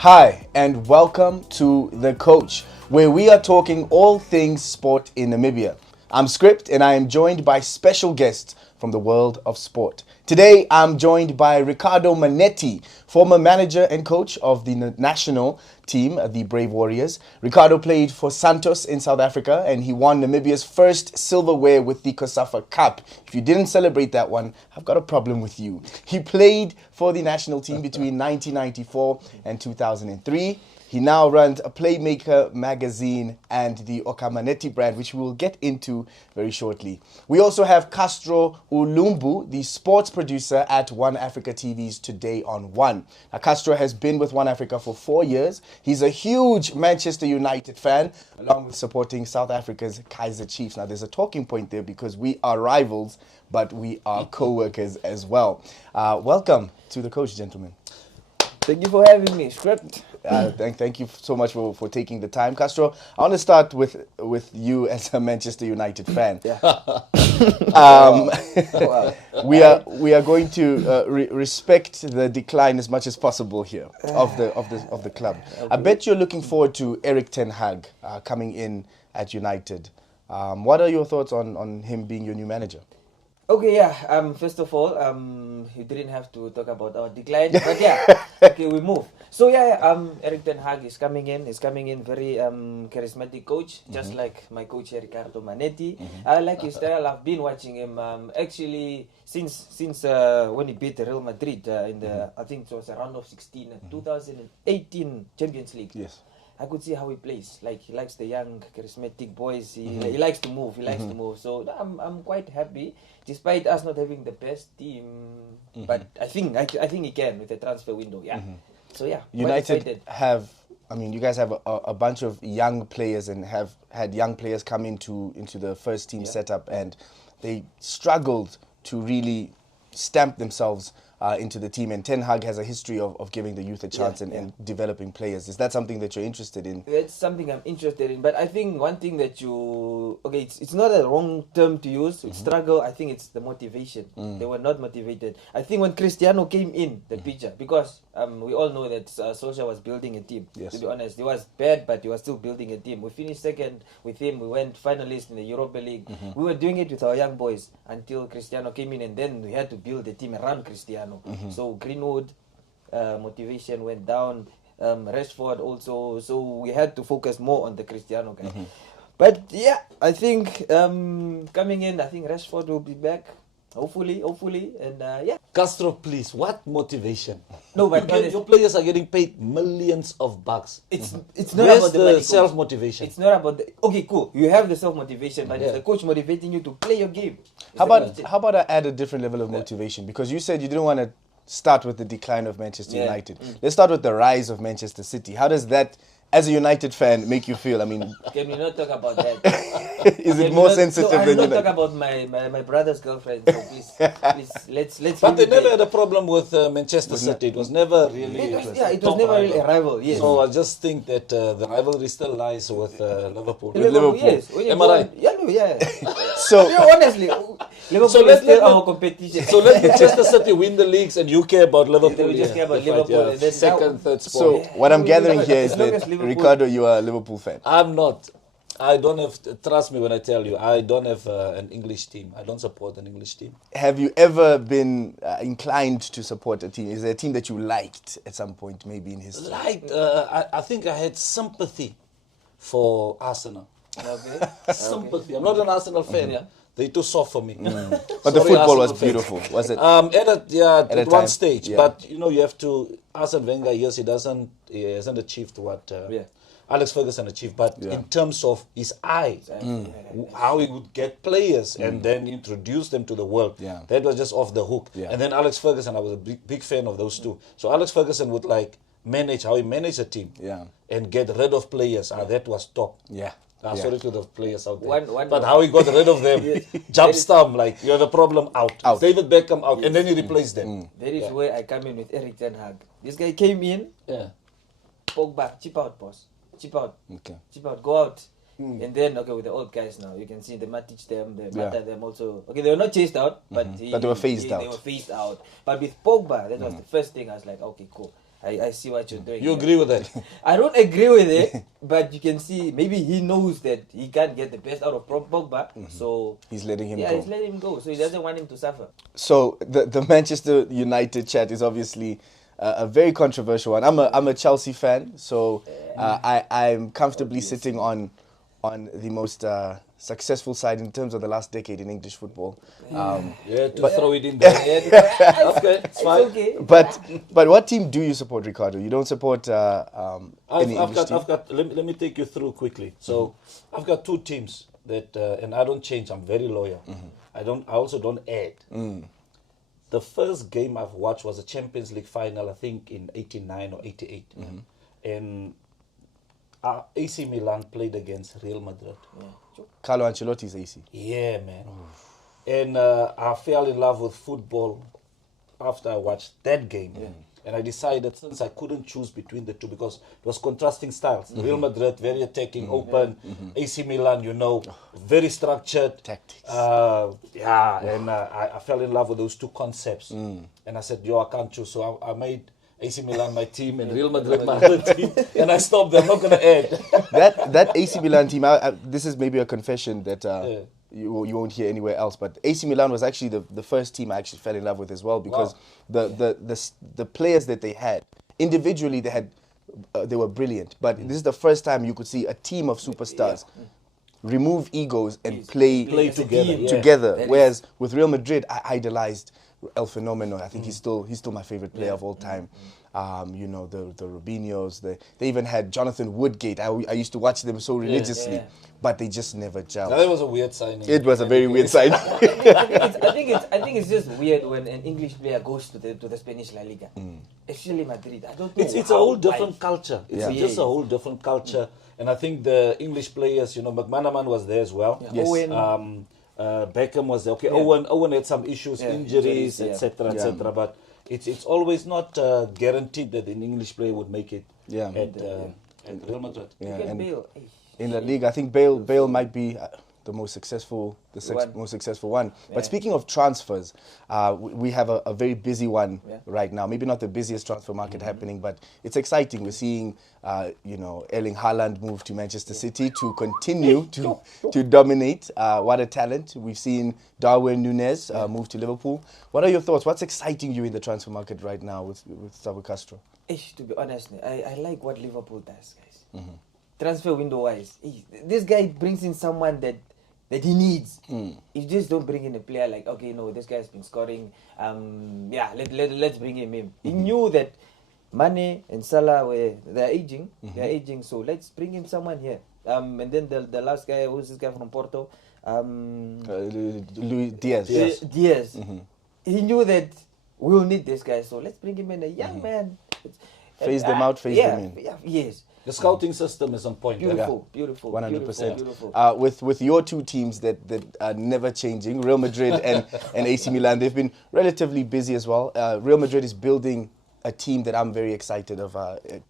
Hi, and welcome to The Coach, where we are talking all things sport in Namibia. I'm Skrypt, and I am joined by special guests from the world of sport. Today, I'm joined by Ricardo Mannetti, former manager and coach of the national team, the Brave Warriors. Ricardo played for Santos in South Africa, and he won Namibia's first silverware with the COSAFA Cup. If you didn't celebrate that one, I've got a problem with you. He played for the national team between 1994 and 2003. He now runs a Playmaker magazine and the Mannetti brand, which we will get into very shortly. We also have Castro Uulumbu, the sports producer at One Africa TV's Today on One. Now, Castro has been with One Africa for 4 years. He's a huge Manchester United fan, along with supporting South Africa's Kaizer Chiefs. Now, there's a talking point there because we are rivals, but we are co-workers as well. Welcome to The Coach, gentlemen. Thank you for having me, Skrypt. Thank you so much for taking the time. Castro, I want to start with you as a Manchester United fan. Yeah. We are going to respect the decline as much as possible here of the club. Okay. I bet you're looking forward to Erik Ten Haag coming in at United. What are your thoughts on him being your new manager? Okay, yeah. First of all, you didn't have to talk about our decline, but yeah. Okay, we move. So yeah, Erik Ten Haag is coming in. He's coming in very charismatic coach, just like my coach Ricardo Mannetti. I like his style. I've been watching him actually since when he beat Real Madrid in the I think it was a round of 16, 2018 Champions League. Yes. I could see how he plays. Like, he likes the young, charismatic boys. He likes to move. He likes to move. So I'm quite happy, despite us not having the best team. But I think he can with the transfer window. Yeah. So yeah. United have. I mean, you guys have a bunch of young players and have had young players come into the first team setup, and they struggled to really stamp themselves into the team, and Ten Hag has a history of giving the youth a chance and developing players. Is that something that you're interested in? It's something I'm interested in, but I think one thing that it's not a wrong term to use, struggle, I think it's the motivation. They were not motivated. I think when Cristiano came in the picture, because we all know that Solskjaer was building a team, to be honest. He was bad, but he was still building a team. We finished second with him, we went finalist in the Europa League. We were doing it with our young boys until Cristiano came in, and then we had to build a team around Cristiano. So Greenwood motivation went down, Rashford also, so we had to focus more on the Cristiano guy. But yeah, I think coming in, I think Rashford will be back, hopefully, and yeah. Castro, please, what motivation? No, but your players are getting paid millions of bucks. It's not Where's about the money, self-motivation? It's not about okay, cool. You have the self-motivation, but it's the coach motivating you to play your game. How about I add a different level of motivation? Because you said you didn't want to start with the decline of Manchester United. Let's start with the rise of Manchester City. How does that, as a United fan, make you feel? I mean, can we not talk about that? Is it more sensitive than you? I'm not talk about my brother's girlfriend. So please, let's. But they never had a problem with Manchester City. It was never really. It was never really a rival. Yes. So I just think that the rivalry still lies with Liverpool. With Liverpool, yes. Am I right? Yeah. So honestly, Liverpool is still our competition. So let Manchester City win the leagues, and you care about Liverpool. We just care about Liverpool. Second, third spot. So what I'm gathering here is that Ricardo, you are a Liverpool fan. I'm not. I don't have, trust me when I tell you, I don't have an English team. I don't support an English team. Have you ever been inclined to support a team? Is there a team that you liked at some point, maybe in history? I think I had sympathy for Arsenal. Okay. Sympathy. I'm not an Arsenal fan. They're too soft for me. But the football was beautiful, was it? At one stage. Yeah. But, you have to, Arsene Wenger, yes, he hasn't achieved what Alex Ferguson achieved, but in terms of his eye, how he would get players and then introduce them to the world, that was just off the hook. And then Alex Ferguson, I was a big fan of those two. So Alex Ferguson would manage how he managed a team and get rid of players. That was top. Sorry to the players out there. But how he got rid of them, jump stamp, you have a problem out. David Beckham out, and then he replaced them. That is where I come in with Erik Ten Haag. This guy came in, Pogba, chip out, boss. Chip out. Okay. Chip out. Go out. And then, with the old guys now, you can see the Matic them, the Mata them also. Okay, they were not chased out, but they were phased out. They were phased out. But with Pogba, that was the first thing I was like, okay, cool. I see what you're doing. You agree with that? I don't agree with it, but you can see maybe he knows that he can't get the best out of Pogba, so He's letting him yeah, go. he's letting him go. So he doesn't want him to suffer. So the Manchester United chat is obviously a very controversial one. I'm a Chelsea fan, so I'm comfortably sitting on the most successful side in terms of the last decade in English football. Throw it in there. Okay, it's fine. Okay. But what team do you support, Ricardo? You don't support any English team? Let me take you through quickly. So I've got two teams that, and I don't change. I'm very loyal. I also don't add. The first game I've watched was a Champions League final, I think in '89 or '88, and AC Milan played against Real Madrid. Carlo Ancelotti's AC. Yeah, man. And I fell in love with football after I watched that game. And I decided, since I couldn't choose between the two because it was contrasting styles. Real Madrid, very attacking, open. AC Milan, very structured. Tactics. And I fell in love with those two concepts. And I said, I can't choose. So I made AC Milan my team and Real Madrid my other team. And I stopped there. I'm not going to add. That AC Milan team, this is maybe a confession that you won't hear anywhere else, but AC Milan was actually the first team I actually fell in love with as well, because the players that they had, individually they were brilliant, but this is the first time you could see a team of superstars remove egos and play together. Whereas with Real Madrid, I idolized El Fenomeno. I think he's still my favorite player of all time. The Robinhos, they even had Jonathan Woodgate. I used to watch them so religiously, but they just never gelled. That was a weird signing. It was a very weird signing. I think it's just weird when an English player goes to the Spanish La Liga, especially Madrid. I don't know. It's a whole different culture. It's just a whole different culture, and I think the English players, McManaman was there as well. Yes. Beckham was there. Okay, Owen had some issues, injuries, etc., etc. But it's always not guaranteed that an English player would make it at Real Madrid. Yeah, and in the league, I think Bale might be the most successful, most successful one. But speaking of transfers, we have a very busy one right now. Maybe not the busiest transfer market happening, but it's exciting. We're seeing, Erling Haaland move to Manchester City to continue to dominate. What a talent! We've seen Darwin Núñez move to Liverpool. What are your thoughts? What's exciting you in the transfer market right now with Gustavo Castro? To be honest, I like what Liverpool does, guys. Transfer window wise, this guy brings in someone that he needs. You just don't bring in a player like, this guy's been scoring. Let's bring him in. He knew that Mane and Salah they're aging. They're aging, so let's bring in someone here. And then the last guy, who's this guy from Porto? Luis Diaz. Diaz. He knew that we'll need this guy, so let's bring him in, a young man. Phase them out, phase them in. Yes. The scouting system is on point. Beautiful. 100%. With your two teams that are never changing, Real Madrid and AC Milan, they've been relatively busy as well. Real Madrid is building a team that I'm very excited of.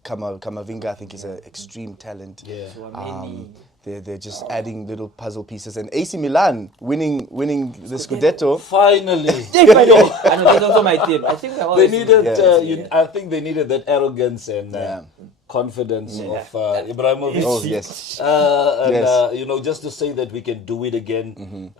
Camavinga, I think, is an extreme talent. They're just adding little puzzle pieces, and AC Milan winning the Scudetto. Finally, I know that's also my team. I think they needed. I think they needed that arrogance and confidence of Ibrahimovic. Oh yes, just to say that we can do it again.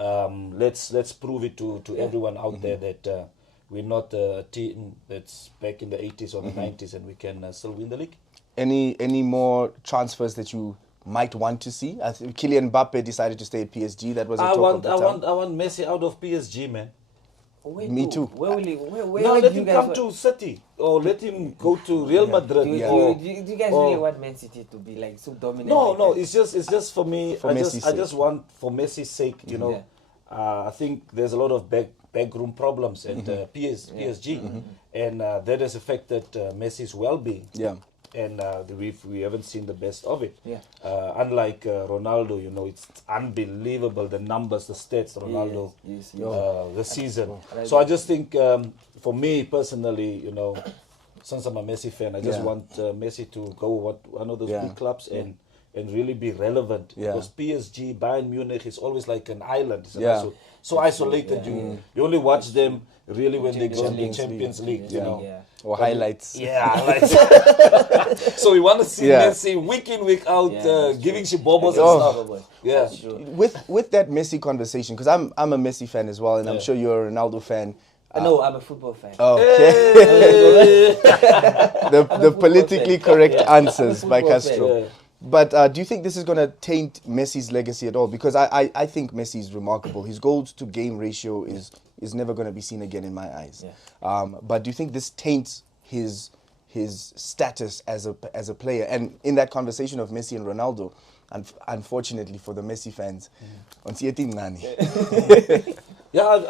Let's prove it to everyone out there that we're not a team that's back in the 80s or the 90s, and we can still win the league. Any more transfers that you might want to see? I think Kylian Mbappe decided to stay at PSG. That was a talk of the town. I want Messi out of PSG, man. Me too. Where will he? Where No, will let you him guys come to City, or let him go to Real Madrid. Do you guys really want Man City to be like so dominant? No. It's just for me. I Messi's just want, for Messi's sake, I think there's a lot of backroom problems at PSG, and that has affected Messi's well-being. Yeah. And we haven't seen the best of it. Yeah. Unlike Ronaldo, it's unbelievable, the numbers, the stats, Ronaldo, the season. So I just think, for me personally, since I'm a Messi fan, I just want Messi to go one of those big clubs and and really be relevant. Yeah. Because PSG, Bayern Munich is always like an island. It's Yeah. so isolated. You only watch them really when they go to the Champions Champions League. You Yeah. know. Yeah. Or highlights. Yeah, highlights. So we want to see Yeah. Messi week in, week out, Yeah, that's giving shibobos Oh. and stuff. Yeah. That's true. With that Messi conversation, because I'm a Messi fan as well, and I'm sure you're a Ronaldo fan. No, I'm a football fan. Okay. the politically correct answers by Football Castro. fan. Yeah. But do you think this is going to taint Messi's legacy at all? Because I think Messi is remarkable. His goals to game ratio is never going to be seen again in my eyes. Yeah. But do you think this taints his status as a player? And in that conversation of Messi and Ronaldo, unfortunately for the Messi fans, on Sieti Ngani. Yeah,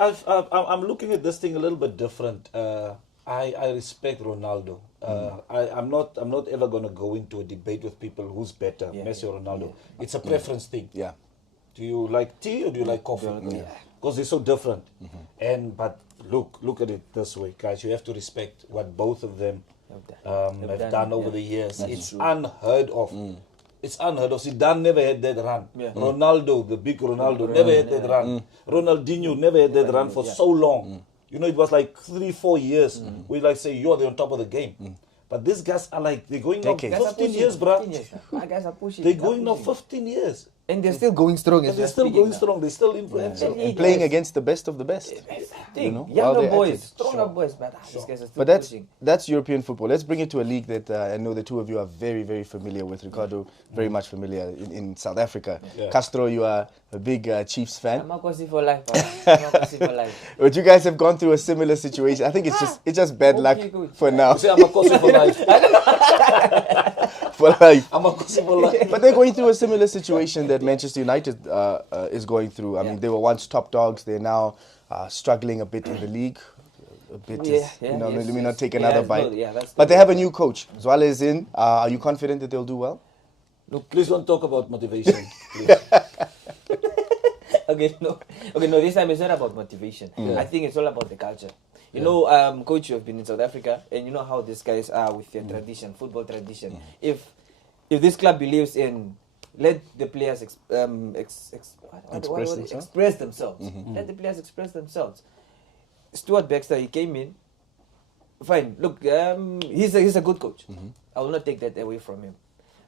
I'm looking at this thing a little bit different. I respect Ronaldo. I'm not ever going to go into a debate with people who's better, Messi or Ronaldo. It's a preference thing. Yeah. Do you like tea or do you like coffee? Because they're so different. But look at it this way, guys. You have to respect what both of them have done over the years. It's unheard of. It's unheard of. Zidane never had that run. Ronaldo, the big Ronaldo, never had that run. Ronaldinho never had that run for so long. You know, it was like 3-4 years. We like say, you're on top of the game. But these guys are like, they're going now 15 years, bro. My guys are pushing. They're going now 15 years. And they're still going strong. And they're still going strong. They're still influential. And playing against the best of the best. You know, while younger they're at boys, it. stronger boys, but these guys are still But pushing. that's European football. Let's bring it to a league that I know the two of you are very, very familiar with. Ricardo, very much familiar in South Africa. Yeah. Castro, you are a big Chiefs fan. I'm a Kosi for life. I'm a Kosi for life. But you guys have gone through a similar situation. I think it's just bad luck good. for now. You say, I'm a Kosi for life. For life. I'm a Kosi for life. But they're going through a similar situation that Manchester United is going through. I mean, they were once top dogs. They're now struggling a bit in the league. A bit, let me not take another bite. But they have a new coach. Zwale is in. Are you confident that they'll do well? Look, please don't talk about motivation. Please. Okay, no, this time it's not about motivation. I think it's all about the culture. You know, coach, you have been in South Africa, and you know how these guys are with their tradition, football tradition. If this club believes in let the players express themselves. Let the players express themselves. Stuart Baxter, he came in. Fine. Look, he's a good coach. I will not take that away from him.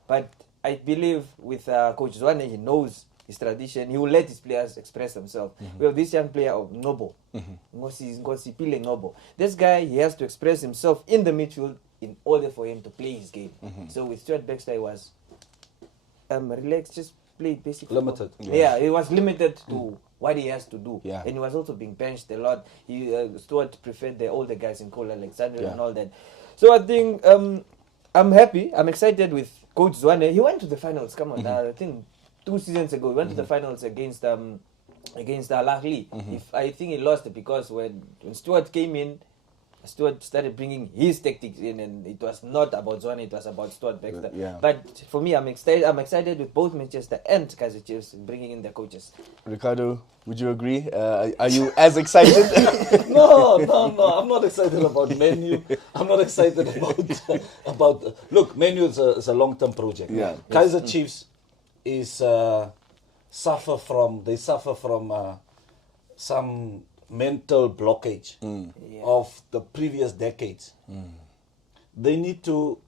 But I believe with Coach Zwane, he knows his tradition. He will let his players express themselves. We have this young player of Noble. Ngosi Pile Noble. This guy, he has to express himself in the midfield in order for him to play his game. So with Stuart Baxter, he was relaxed, just played basically. Limited. Yeah, he was limited to what he has to do. Yeah. And he was also being benched a lot. Stuart preferred the older guys in Cole Alexander and all that. So I think I'm happy. I'm excited with Coach Zwane. He went to the finals. Come on, I think 2 seasons ago he went to the finals against Al Ahly. I think he lost it because when Stuart came in, Stuart started bringing his tactics in, and it was not about Zwane, it was about Stuart Baxter. But for me, I'm excited with both Manchester and Kaizer Chiefs bringing in their coaches. Ricardo, would you agree? Are you as excited? No, I'm not excited about menu. I'm not excited about look, menu is a long-term project. Yeah. Kaizer Chiefs is suffer from some mental blockage of the previous decades. They need to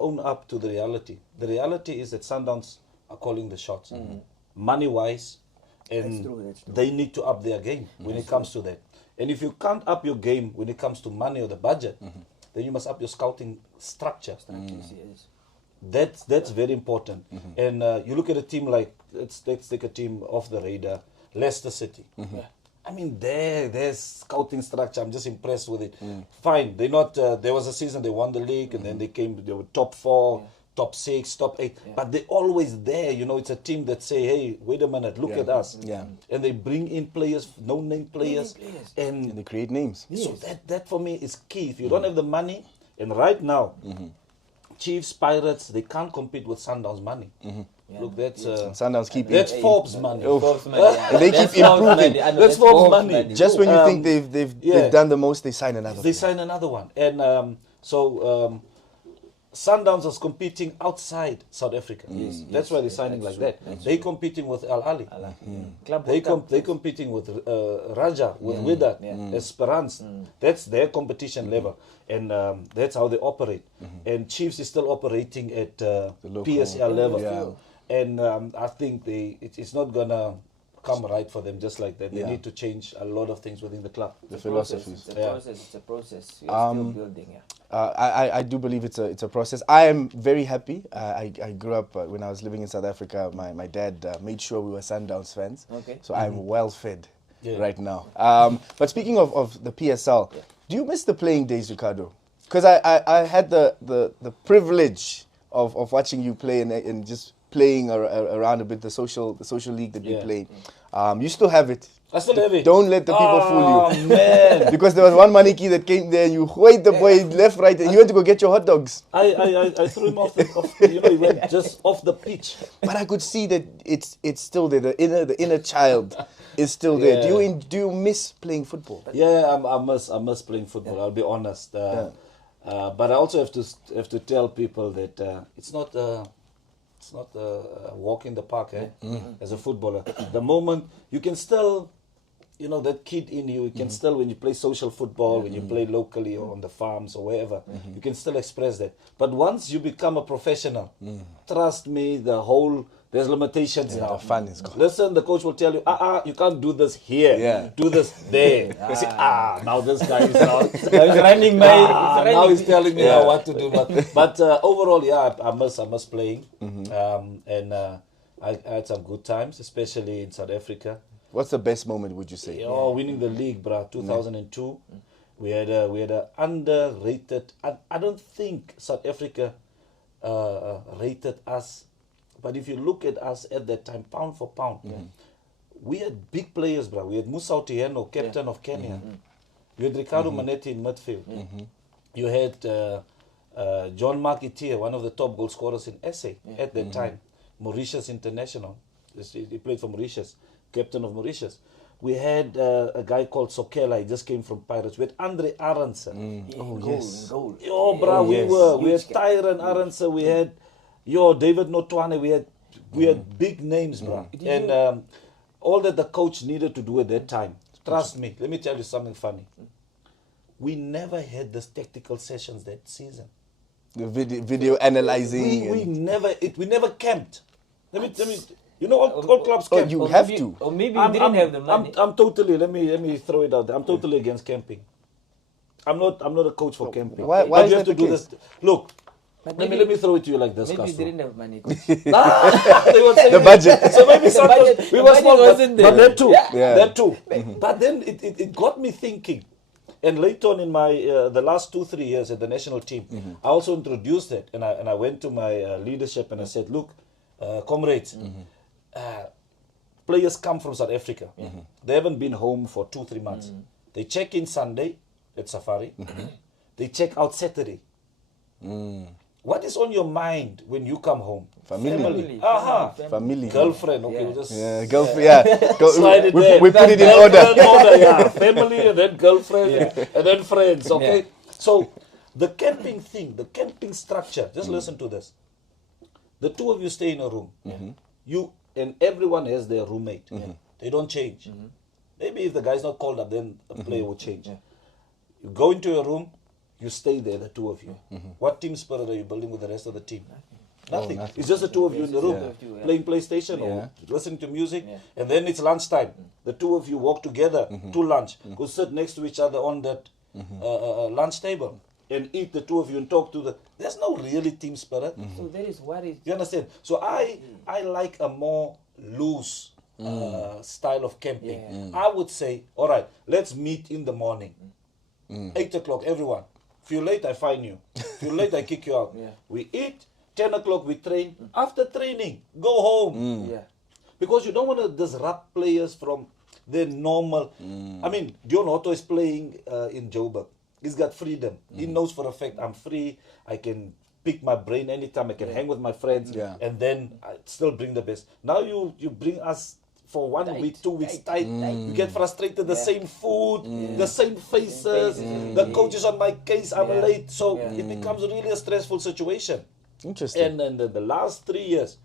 own up to the reality. The reality is that Sundowns are calling the shots, money-wise, and That's true. they need to up their game when it comes to that. And if you can't up your game when it comes to money or the budget, then you must up your scouting structure. Yes. That's very important. And you look at a team like, let's take a team off the radar, Leicester City. I mean, their scouting structure, I'm just impressed with it. Fine, they're not, there was a season they won the league, and then they were top 4, top 6, top 8. But they're always there, you know, it's a team that say, hey, wait a minute, look at us. And they bring in players, no-name players. And they create names. So that for me is key. If you don't have the money, and right now, Chiefs, Pirates, they can't compete with Sundowns money. Look, that's Sundowns keep that's Forbes money. Forbes money, And they keep improving. That's Forbes money. Just when you think they've done the most, they sign another. They sign another one. And so Sundowns is competing outside South Africa. That's why they're signing like that. They're competing with Al Ahly. They're competing with Raja, with Wydad, Esperance. That's their competition level. And that's how they operate. And Chiefs is still operating at PSL level. And I think it's not going to come right for them just like that. They need to change a lot of things within the club. The philosophies. It's a process. We're still building, I do believe it's a process. I am very happy. I grew up when I was living in South Africa. My dad made sure we were Sundowns fans. Okay. So I'm well fed right now. But speaking of the PSL, do you miss the playing days, Ricardo? Because I had the privilege of watching you play and just playing around a bit, the social league that you play. You still have it. I still have it. Don't let the people fool you. Oh, man. Because there was one Maniki that came there and you wait the boy left, right, and you went to go get your hot dogs. I threw him off he went just off the pitch. But I could see that it's still there. The inner child is still there. Do you miss playing football? Yeah, I miss playing football. I'll be honest. But I also have to tell people that it's not a walk in the park, as a footballer. The moment you can still, that kid in you, can still, when you play social football, when you play locally or on the farms or wherever, you can still express that. But once you become a professional, trust me, there's limitations now. The fun is gone. Listen, the coach will tell you, you can't do this here. Do this there. You say, now this guy is now he's running now he's telling me what to do. But overall, I miss playing. And I had some good times, especially in South Africa. What's the best moment, would you say? Winning the league, bruh, 2002. We had a underrated. I don't think South Africa rated us. But if you look at us at that time, pound for pound, we had big players, bro. We had Musa Otieno, captain of Kenya. You had Ricardo Mannetti in midfield. You had John Mark Itie, one of the top goal scorers in SA at that time. Mauritius international. He played for Mauritius, captain of Mauritius. We had a guy called Sokela. He just came from Pirates. We had Andre Arendse. Goal. Bro, we had Tyron Arendse. We had David Notwane. We had big names, bro. And all that the coach needed to do at that time, trust me, let me tell you something funny. We never had these tactical sessions that season. The video analyzing. We never camped. Let me. You know what? All clubs camp. You have to. Or maybe you didn't have the money. I'm totally. Let me throw it out there. I'm totally against camping. I'm not a coach for camping. Why but is you have that to the do case? this. Look. Let me throw it to you like this, Maybe you Castro. didn't have money. The budget. So maybe sometimes we were small, wasn't there. but that too. Yeah. That too. But then it got me thinking. And later on in my the last 2-3 years at the national team, I also introduced it, and I went to my leadership and I said, look, comrades, players come from South Africa. They haven't been home for 2-3 months. They check in Sunday at Safari. They check out Saturday. What is on your mind when you come home? Family. Family. Girlfriend. Okay, we'll just girlfriend. Yeah. slide it there. We put it in order. Yeah. Family and then girlfriend and then friends. Okay. So the camping thing, the camping structure. Just listen to this. The two of you stay in a room. You and everyone has their roommate. They don't change. Maybe if the guy's not called up, then the player will change. You go into your room. You stay there, the two of you. What team spirit are you building with the rest of the team? Nothing. nothing. It's just the two of you in the room, playing PlayStation or listening to music. And then it's lunchtime. The two of you walk together to lunch. Go sit next to each other on that lunch table and eat, the two of you, and talk to the... There's no really team spirit. So that is what is... You understand? So I like a more loose style of camping. I would say, all right, let's meet in the morning. 8 o'clock, everyone. If you're late, I fine you. If you're late, I kick you out. We eat. 10 o'clock, we train. After training, go home. Because you don't want to disrupt players from their normal... I mean, Dion Otto is playing in Joburg. He's got freedom. He knows for a fact, I'm free. I can pick my brain anytime. I can hang with my friends. And then I still bring the best. Now you bring us for 1 week, 2 weeks tight. You get frustrated, the same food, the same faces, the coach is on my case, I'm late. So it becomes really a stressful situation. Interesting. And then the last 3 years,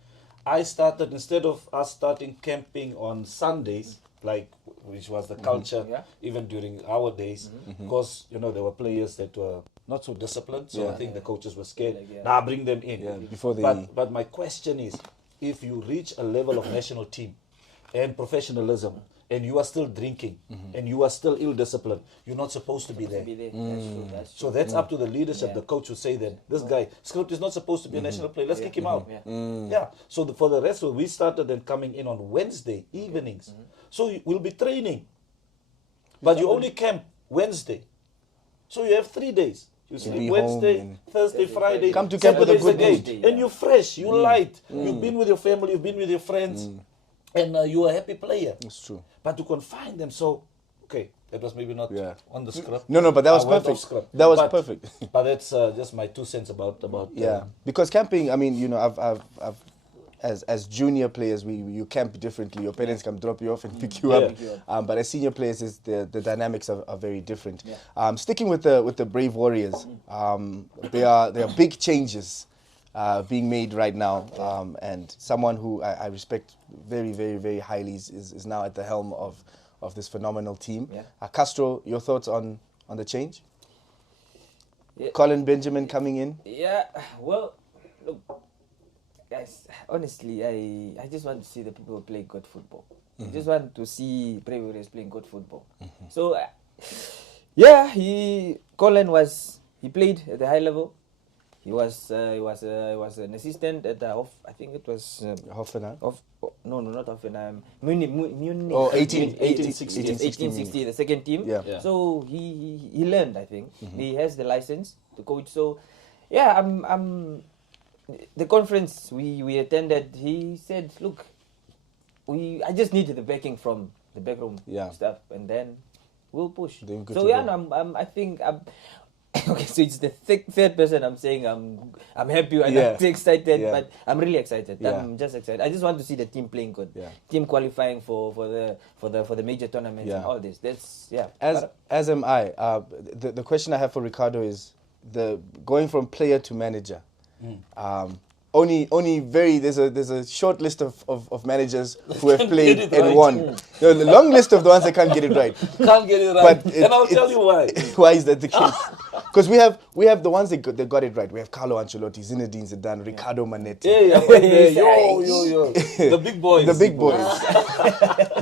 I started, instead of us starting camping on Sundays, like which was the culture even during our days, because there were players that were not so disciplined, so I think the coaches were scared. Now bring them in. Before they... But my question is, if you reach a level of national team and professionalism, and you are still drinking, and you are still ill-disciplined, you're not supposed to be there. That's true. So that's up to the leadership. The coach will say that this guy, Skrypt is not supposed to be a national player. Let's kick him out. So for the rest, we started then coming in on Wednesday evenings. So we'll be training, but you only camp Wednesday. So you have 3 days. You sleep Wednesday, Thursday, Friday. Come to camp with a good mood. And you're fresh, you're light. You've been with your family, you've been with your friends. And you're a happy player. It's true. But to confine them, so, okay, that was maybe not on the script. No, but that was perfect. That was perfect. But that's just my 2 cents about because camping, I mean, I've as junior players, you camp differently. Your parents come drop you off and pick you up. But as senior players, the dynamics are very different. Sticking with the Brave Warriors, there are big changes being made right now, and someone who I respect very, very, very highly is now at the helm of this phenomenal team. Castro, your thoughts on the change? Colin Benjamin coming in? Yeah, well, look, guys, honestly, I just want to see the people play good football. I just want to see Brave Warriors playing good football. So, Colin played at the high level. He was an assistant at the I think it was Hoffenheim. No, not Hoffenheim. Munich. Oh, 1860, the second team. So he learned. I think he has the license to coach. So I'm the conference we attended. He said, "Look, I just need the backing from the backroom stuff, and then we'll push." So I think I'm. Okay, so it's the third person I'm saying I'm happy and I'm excited, but I'm really excited. I'm just excited. I just want to see the team playing good, team qualifying for the major tournaments and all this. That's As am I. The question I have for Ricardo is going from player to manager. There's a short list of managers who have played and won. There's a long list of the ones that can't get it right. Can't get it right. And I'll tell you why. Why is that the case? Because we have the ones that got it right. We have Carlo Ancelotti, Zinedine Zidane, Ricardo Mannetti. Yo. The big boys. The big boys.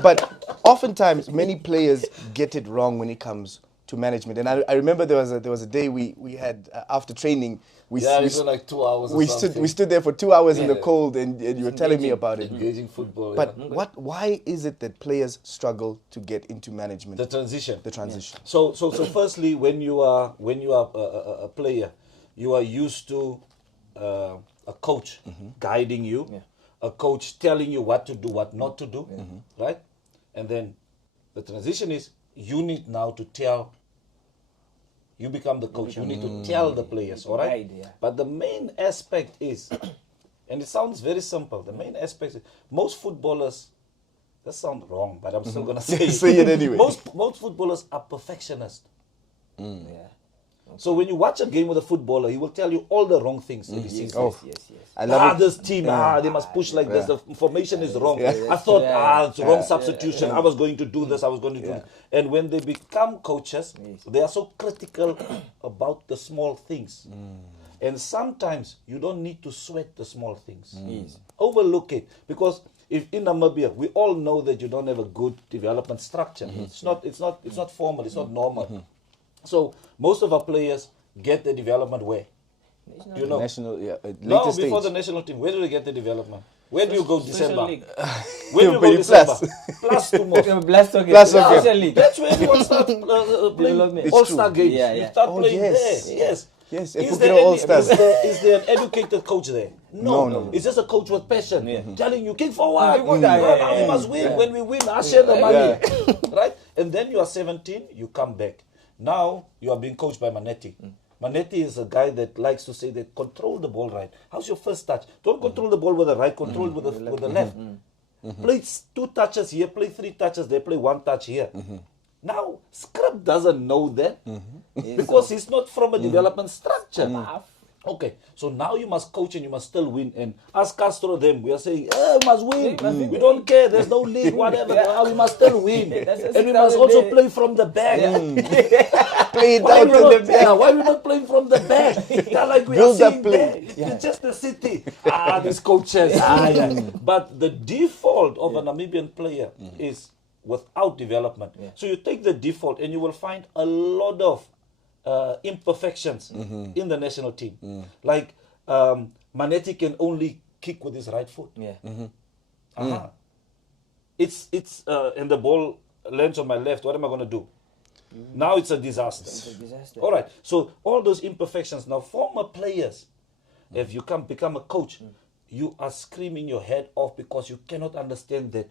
But oftentimes, many players get it wrong when it comes to management. And I remember there was a day we had after training. We spent like 2 hours. We stood there for 2 hours in the cold, and you were telling me about it. Engaging football. But why is it that players struggle to get into management? The transition. So firstly, when you are a player, you are used to a coach guiding you, a coach telling you what to do, what not to do, right? And then the transition is you need now to tell. You become the coach. You need to tell the players, all right? But the main aspect is, and it sounds very simple, the main aspect is most footballers, that sounds wrong, but I'm still going to say say it anyway. Most footballers are perfectionists. So when you watch a game with a footballer, he will tell you all the wrong things that he sees. I love it. This team, they must push like this. The formation is wrong. I thought, it's wrong substitution. I was going to do this. I was going to do it. And when they become coaches, they are so critical about the small things. And sometimes you don't need to sweat the small things. Overlook it. Because if in Namibia, we all know that you don't have a good development structure. It's not formal. It's not normal. So most of our players get the development where? You know, national, before stage. the national team. Where do they get the development? Where do you go December? Where do you go December? Plus tomorrow. Plus league. That's where everyone starts playing All-Star games. You start playing there. Yes. Is there an educated coach there? No. It's just a coach with passion, telling you, kick forward, we must win. When we win, I share the money. Right? And then you are 17, you come back. Now you are being coached by Mannetti. Mannetti is a guy that likes to say that control the ball right. How's your first touch? Don't control the ball with the right, control it with the left. play 2 touches here, play 3 touches there, play 1 touch here. Now, Skrypt doesn't know that because he's not from a development structure. Okay, so now you must coach and you must still win. And as Castro them, we are saying, we must win. We don't care. There's no league, whatever. We must still win. And we must also play from the back. Play it down from the back. Why are we not playing from the back? They're like we are saying there. Manchester City. These coaches. But the default of a Namibian player is without development. So you take the default and you will find a lot of imperfections in the national team. Like Mannetti can only kick with his right foot. It's and the ball lands on my left. What am I going to do? Now it's a disaster. All right. So all those imperfections. Now former players, if you become a coach, you are screaming your head off because you cannot understand that.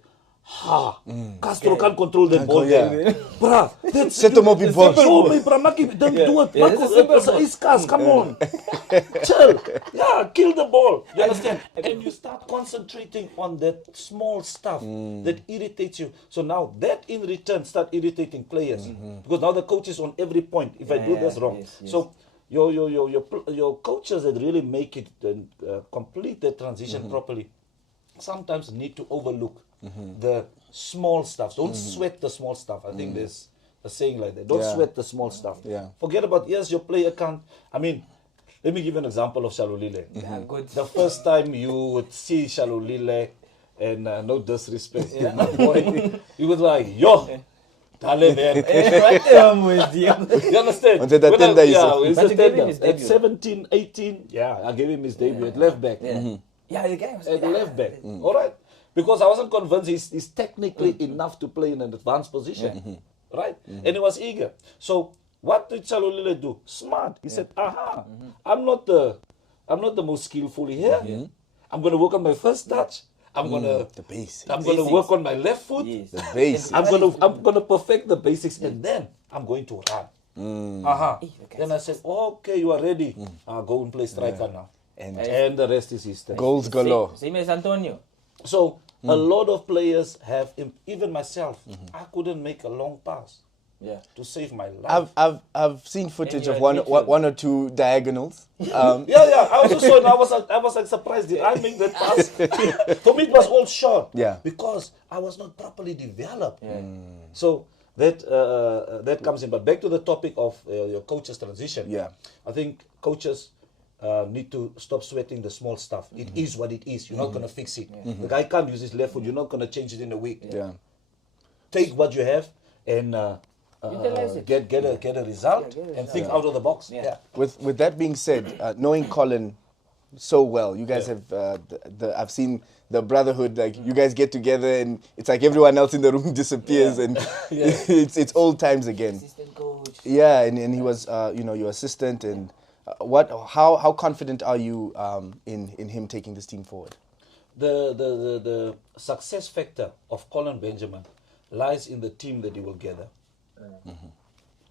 Castro can't control that ball. Bruh, that's Set them up in box. Show me, bruh, Maki, don't do it. It's cast, come on. Chill. Kill the ball. You understand? And you start concentrating on that small stuff that irritates you. So now that in return start irritating players. Because now the coach is on every point. If I do this wrong. So your coaches that really make it complete the transition properly sometimes need to overlook the small stuff. Don't sweat the small stuff. I think there's a saying like that. Don't sweat the small stuff. Forget about, yes, your player can't. I mean, let me give you an example of Shalulile. Good. The first time you would see Shalulile, and no disrespect to my boy, you was like, yo, dale man. You understand? Until that tender is it's a tender. At 17, 18, I gave him his debut at left back. The guy was At left back. All right. Because I wasn't convinced he's technically enough to play in an advanced position. Right? And he was eager. So what did Shalulile do? Smart. He said, I'm not the most skillful here. I'm gonna work on my first touch. I'm gonna work on my left foot. The basics. I'm gonna perfect the basics and then I'm going to run. Then I said, okay, you are ready. Go and play striker now. And the rest is history. Goals galore. Same as Antonio. So a lot of players have, even myself, I couldn't make a long pass to save my life. I've seen footage of one or two diagonals. I also saw it. I was like surprised. Did I make that pass? For me, it was all short. Because I was not properly developed. So that comes in. But back to the topic of your coach's transition. I think coaches need to stop sweating the small stuff. It is what it is. You're not going to fix it. The guy can't use his left foot. You're not going to change it in a week. Take what you have and get a result and think out of the box. With that being said, knowing Colin so well, you guys have I've seen the brotherhood. Like you guys get together and it's like everyone else in the room disappears and it's old times again. Assistant coach. And he was your assistant and. How confident are you in him taking this team forward? The success factor of Colin Benjamin lies in the team that he will gather.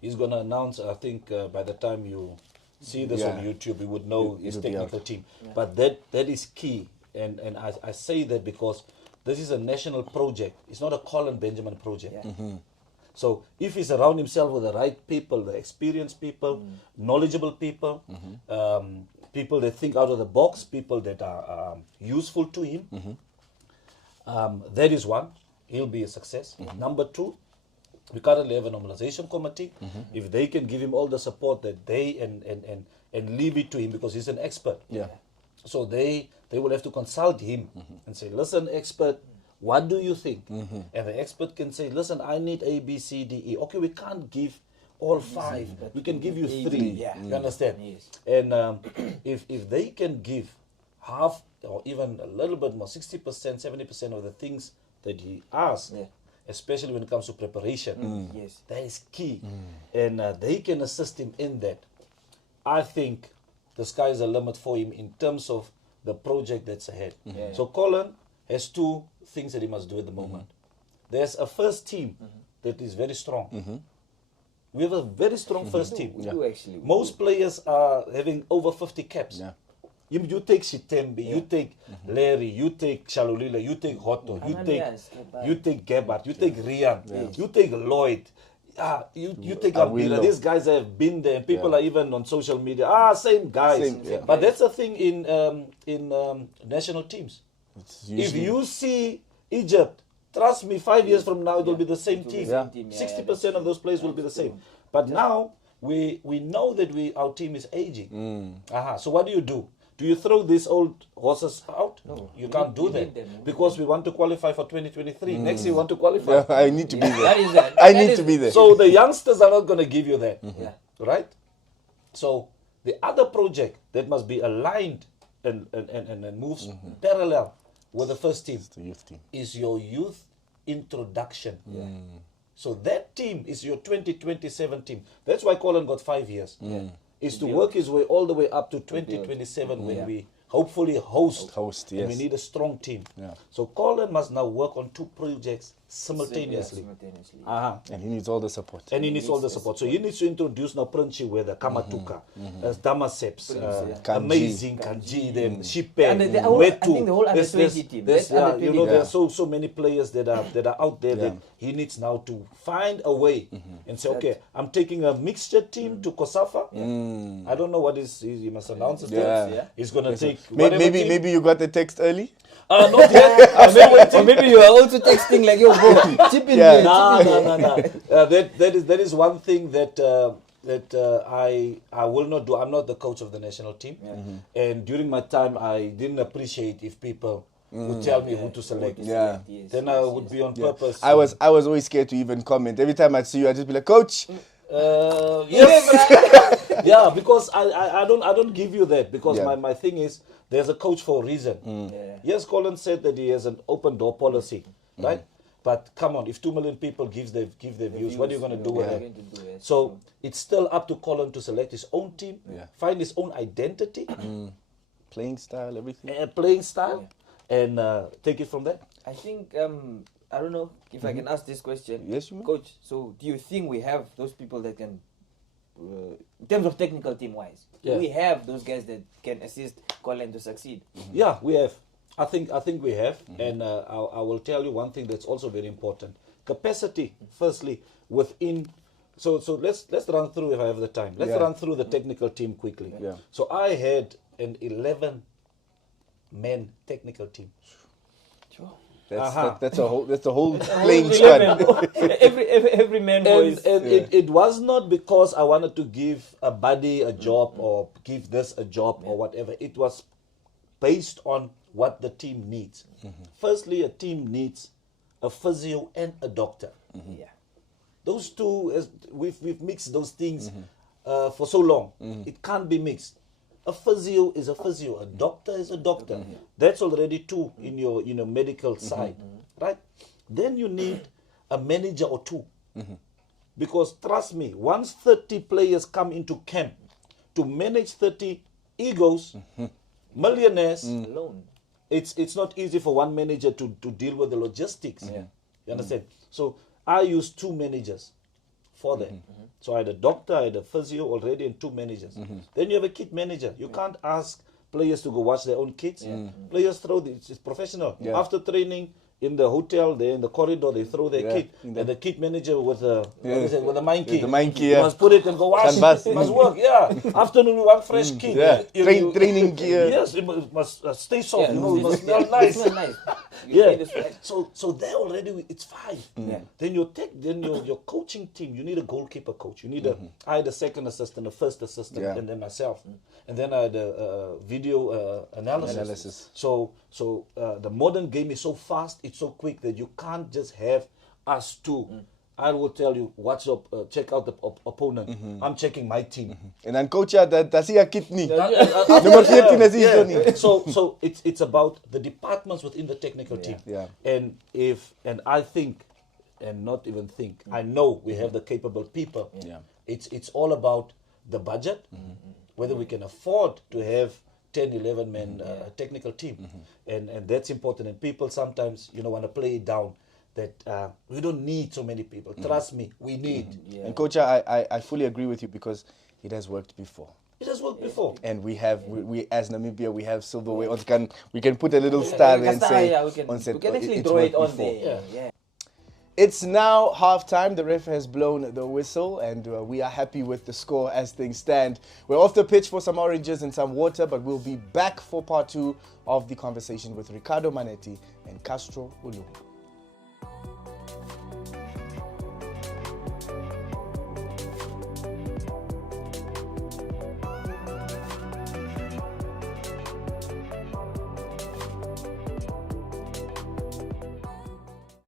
He's going to announce, I think by the time you see this on YouTube, you would know his technical team. But that is key. And I say that because this is a national project. It's not a Colin Benjamin project. So if he surrounds himself with the right people, the experienced people, knowledgeable people, people that think out of the box, people that are useful to him, that is one. He'll be a success. Number two, we currently have a normalization committee. If they can give him all the support that they and leave it to him because he's an expert. So they will have to consult him and say, listen, expert, what do you think? And the expert can say, listen, I need A, B, C, D, E. Okay, we can't give all 5. We can give you 3. You understand? And if they can give half or even a little bit more, 60%, 70% of the things that he asks, especially when it comes to preparation, that is key. And they can assist him in that. I think the sky is the limit for him in terms of the project that's ahead. So Colin has 2 things that he must do at the moment. There's a first team that is very strong. We have a very strong first team. We do actually. Most players are having over 50 caps. You take Shitembi, you take Larry, you take Shalulile, you take Hotto, you take Gebhardt, you take Rian, you take Lloyd. You take Ambira. These guys have been there. People are even on social media. Same guys. But that's the thing in national teams. If you see Egypt, trust me, 5 years from now it will be the same team. 60% of those players will be the same. But now we know that our team is aging. So what do? Do you throw these old horses out? No, you can't do that because we want to qualify for 2023. Next year we want to qualify. Yeah, I need to be there. I need to be there. So the youngsters are not going to give you that, right? So the other project that must be aligned and moves parallel with the first team, the youth team, is your youth introduction. So that team is your 2027 team. That's why Colin got 5 years. Is to work his way all the way up to 2027 when we hopefully host and we need a strong team. So Colin must now work on 2 projects simultaneously. And he needs all the support. So he needs to introduce now Princhi Weather, Kamatuka, Damaseps, amazing Kanji, them Shipe, I think the whole under 20 team. There are so many players that are out there that he needs now to find a way and say, okay, I'm taking a mixture team to Kosafa. I don't know what he must announce it. He's gonna take maybe you got the text early. Not yet. Maybe you are also texting like, yo, bro, chip in here. No. That is one thing that I will not do. I'm not the coach of the national team, and during my time, I didn't appreciate if people would tell me who to select. Then I would be on purpose. I was always scared to even comment. Every time I'd see you, I'd just be like, Coach. Yes. Because I don't give you that because my thing is there's a coach for a reason. Yes, Colin said that he has an open door policy, right? But come on, if 2 million people give their views, what are you going to do with it? So it's still up to Colin to select his own team, find his own identity, playing style, everything. And take it from there. I think I don't know if I can ask this question. Yes, you may. Coach, so do you think we have those people that can, in terms of technical team-wise, do we have those guys that can assist Colin to succeed? Yeah, we have. I think we have. And I will tell you one thing that's also very important. Capacity, firstly, within... So let's run through, if I have the time. Let's run through the technical team quickly. So I had an 11-man technical team. Sure. That's the whole playing squad. every man voice. And it was not because I wanted to give a buddy a job or give this a job or whatever. It was based on what the team needs. Firstly, a team needs a physio and a doctor. Those two, we've mixed those things for so long. It can't be mixed. A physio is a physio. A doctor is a doctor. That's already 2 in your medical side, right? Then you need a manager or 2, because trust me, once 30 players come into camp, to manage 30 egos, millionaires alone, it's not easy for one manager to deal with the logistics. You understand? So I used 2 managers for that. So I had a doctor, I had a physio already, and 2 managers. Then you have a kit manager. You can't ask players to go watch their own kids. Players it's professional. After training in the hotel, they're in the corridor, they throw their kit. And the kit manager with a mind key. The mind key, You must put it and go wash it. It must work, Afternoon, we want fresh kit. Training gear. Yes, it must stay soft. It must smell nice. So there already it's 5. Then your coaching team. You need a goalkeeper coach. You need I had a second assistant, a first assistant, and then myself, and then I had a video analysis. So the modern game is so fast. It's so quick that you can't just have us 2. I will tell you, check out the opponent. I'm checking my team. And then coach, that's a kidney. Number 15 is Johnny. So it's about the departments within the technical team. And I think, and not even think, I know we have the capable people. It's all about the budget, whether we can afford to have 10, 11 men technical team. And that's important. And people sometimes, want to play it down that we don't need so many people. Trust me, we need. And coach, I fully agree with you because it has worked before. It has worked before. And we have, we as Namibia, we have silverware. We can put a little star there and say, yeah, we can actually it's draw it worked on before. there. Yeah. It's now halftime. The ref has blown the whistle, and we are happy with the score as things stand. We're off the pitch for some oranges and some water, but we'll be back for part 2 of the conversation with Ricardo Mannetti and Castro Uulumbu.